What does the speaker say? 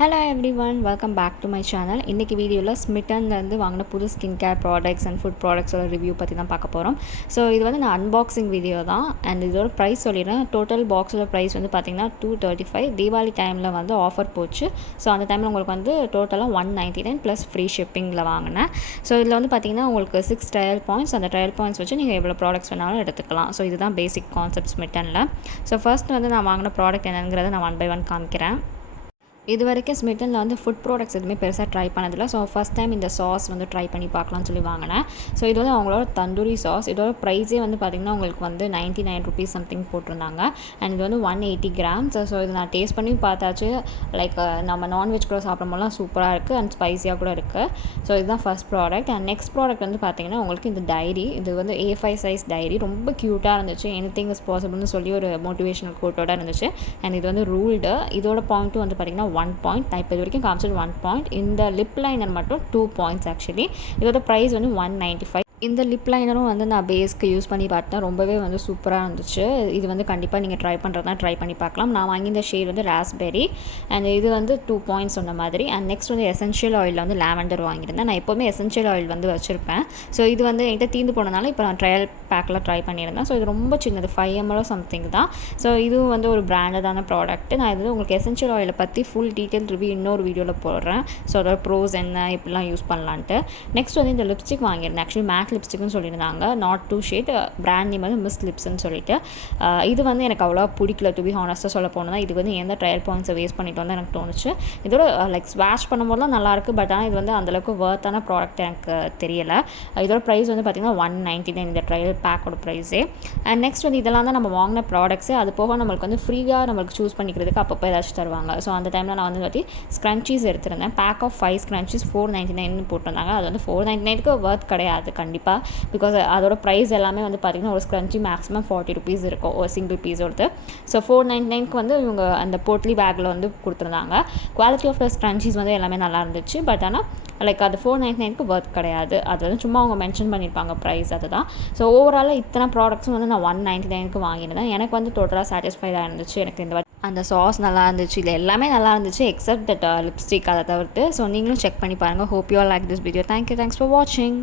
Hello everyone, welcome back to my channel. இன்னைக்கு வீடியோல Smyttenல இருந்து வாங்கின புது skin care products and food ப்ராடக்ட்ஸோட ரிவ்யூ பற்றி தான் பார்க்க போகிறோம். ஸோ இது வந்து நான் அன்பாக்சிங் வீடியோ தான். அண்ட் இதோட ப்ரைஸ் சொல்லிடுறேன். டோட்டல் பாக்ஸோட ப்ரைஸ் வந்து பார்த்தீங்கன்னா $235. தீபாவளி டைமில் வந்து ஆஃபர் போச்சு. ஸோ அந்த டைமில் உங்களுக்கு வந்து டோட்டலாக $199 ப்ளஸ் ஃப்ரீ ஷிப்பிங்கில் வாங்கினேன். ஸோ இதில் வந்து பார்த்தீங்கன்னா உங்களுக்கு 6 ட்ரையல் பாயிண்ட்ஸ். அந்த ட்ரையல் பாயிண்ட்ஸ் வச்சு நீங்கள் எவ்வளோ ப்ராடக்ட்ஸ் வேணாலும் எடுத்துக்கலாம். ஸோ இதுதான் பேசிக் கான்செப்ட் Smyttenல. ஸோ ஃபர்ஸ்ட் வந்து நான் வாங்கின ப்ராடக்ட் என்னங்கிறத நான் 1 by 1 காமிக்கிறேன். இது வரைக்கும் Smyttenல வந்து ஃபுட் ப்ராடக்ட்ஸ் எதுவுமே பெருசாக ட்ரை பண்ணதில்லை. ஸோ ஃபஸ்ட் டைம் இந்த சாஸ் வந்து ட்ரை பண்ணி பார்க்கலாம்னு சொல்லி வாங்கினேன். ஸோ இது வந்து அவங்களோட தந்தூரி சாஸ். இதோட ப்ரைஸே வந்து பார்த்திங்கன்னா உங்களுக்கு வந்து $99 சம்திங் போட்டிருந்தாங்க. அண்ட் இது வந்து 180 கிராம்ஸ். ஸோ இது நான் டேஸ்ட் பண்ணி பார்த்தாச்சு. லைக் நம்ம நான்வெஜ் கூட சாப்பிடும்போதுலாம் சூப்பராக இருக்குது அண்ட் ஸ்பைஸியாக கூட இருக்குது. ஸோ இதுதான் first product. And next product வந்து பார்த்திங்கன்னா உங்களுக்கு இந்த டைரி. இது வந்து A5 சைஸ் டைரி. ரொம்ப க்யூட்டாக இருந்துச்சு. எனிதிங் இஸ் பாசிபிள்னு சொல்லி ஒரு மோட்டிவேஷனல் கோட்டோட இருந்துச்சு. அண்ட் இது வந்து ரூல்டு. இதோட பாயிண்ட்டும் வந்து பார்த்திங்கன்னா 1 பாயிண்ட். நான் இப்போ இது வரைக்கும் காமிச்சது 1 பாயிண்ட். இந்த லிப் லைனர் மட்டும் 2 பாயிண்ட்ஸ் ஆக்சுவலி. இதோட ப்ரைஸ் வந்து 195. இந்த லிப் லைனரும் வந்து நான் பேஸ்க்கு யூஸ் பண்ணி பார்த்தேன். ரொம்பவே வந்து சூப்பராக இருந்துச்சு. இது வந்து கண்டிப்பாக நீங்கள் ட்ரை பண்ணுறதுனா ட்ரை பண்ணி பார்க்கலாம். நான் வாங்கி இந்த ஷேட் வந்து ராஸ்பெரி. அண்ட் இது வந்து 2 பாயிண்ட்ஸ் சொன்ன மாதிரி. அண்ட் நெக்ஸ்ட் வந்து எசென்ஷியல் ஆயிலில் வந்து லாவெண்டர் வாங்கியிருந்தேன். நான் எப்போவுமே எசென்ஷியல் ஆயில் வந்து வச்சுருப்பேன். ஸோ இது வந்து என்கிட்ட தீர்ந்து போனதுனால இப்போ நான் ட்ரையல் பேக்கில் ட்ரை பண்ணியிருந்தேன். ஸோ இது ரொம்ப சின்னது 5 ml சம்திங் தான். ஸோ இதுவும் வந்து ஒரு பிராண்டடான ப்ராடக்ட். நான் இது உங்களுக்கு எசென்ஷியல் ஆயிலை பற்றி ஃபுல் டீட்டெயில் ரிவ்யூ இன்னொரு வீடியோவில் போடுறேன். ஸோ அதோட ப்ரோஸ் என்ன இப்படிலாம் யூஸ் பண்ணலான்ட்டு. நெக்ஸ்ட் வந்து இந்த லிப்ஸ்டிக் வாங்கியிருந்தேன். ஆக்சுவலி மேட் லிப்ஸ்டிக்னு சொல்லியிருந்தாங்க. Not 2 shade. பிராண்ட் நேம் வந்து மிஸ் லிப்ஸ்ன்னு சொல்லிட்டு. இது வந்து எனக்கு அவ்வளோ பிடிக்கல. டு பி ஹானஸ்ட்டாக சொல்ல போனோம்னா இது வந்து எந்த ட்ரையல் பாயிண்ட்ஸை வேஸ்ட் பண்ணிட்டு வந்து எனக்கு தோணுச்சு. இதோட லைக் ஸ்வாஷ் பண்ணும்போதுலாம் நல்லாயிருக்கு. பட் ஆனால் இது வந்து அந்தளவுக்கு வர்த்தான ப்ராடக்ட் எனக்கு தெரியலை. இதோட ப்ரைஸ் வந்து பார்த்திங்கன்னா 199 இந்த ட்ரையல் பேக்கோட ப்ரைஸே. அண்ட் நெக்ஸ்ட் வந்து இதெல்லாம் தான் நம்ம வாங்கின ப்ராடக்ட்ஸு. அது போக நம்மளுக்கு வந்து ஃப்ரீயாக நம்மளுக்கு சூஸ் பண்ணிக்கிறதுக்கு அப்பப்போ ஏதாச்சும் தருவாங்க. ஸோ அந்த டைமில் நான் வந்து ஸ்க்ரன்ச்சீஸ் எடுத்திருந்தேன். பேக் ஆஃப் 5 ஸ்க்ரன்ச்சீஸ் $499 போட்டிருந்தாங்க. அது வந்து $499க்கு வர்த் கிடையாது கண்டிப்பாக. பிகாஸ் அதோட ப்ரைஸ் எல்லாமே வந்து பார்த்திங்கன்னா ஒரு ஸ்க்ரன்ச்சி மேக்ஸிமம் $40 இருக்கும் ஒரு சிங்கிள் பீஸோடது. ஸோ $499க்கு வந்து இவங்க அந்த போட்லி பேக்கில் வந்து கொடுத்துருந்தாங்க. குவாலிட்டி ஆஃப் த ஸ்க்ரன்ச்சீஸ் வந்து எல்லாமே நல்லா இருந்துச்சு. பட் ஆனால் லைக் அது $499க்கு வர்த் கிடையாது. அது வந்து சும்மா அவங்க மென்ஷன் பண்ணியிருப்பாங்க ப்ரைஸ் அதுதான். ஸோ ஓவராலாக இத்தனை ப்ராடக்ட்ஸும் வந்து நான் 199க்கு வாங்கியிருந்தேன். எனக்கு வந்து டோட்டலாக சாட்டிஸ்ஃபைடாக இருந்துச்சு. எனக்கு இந்த அந்த சாஸ் நல்லா இருந்துச்சு. இல்லை எல்லாமே நல்லா இருந்துச்சு எக்ஸப்ட் தட் லிப்ஸ்டிக் அதை தவிர்த்து. ஸோ நீங்களும் செக் பண்ணி பாருங்கள். Hope you all like this video. Thank you. Thanks for வாட்சிங்.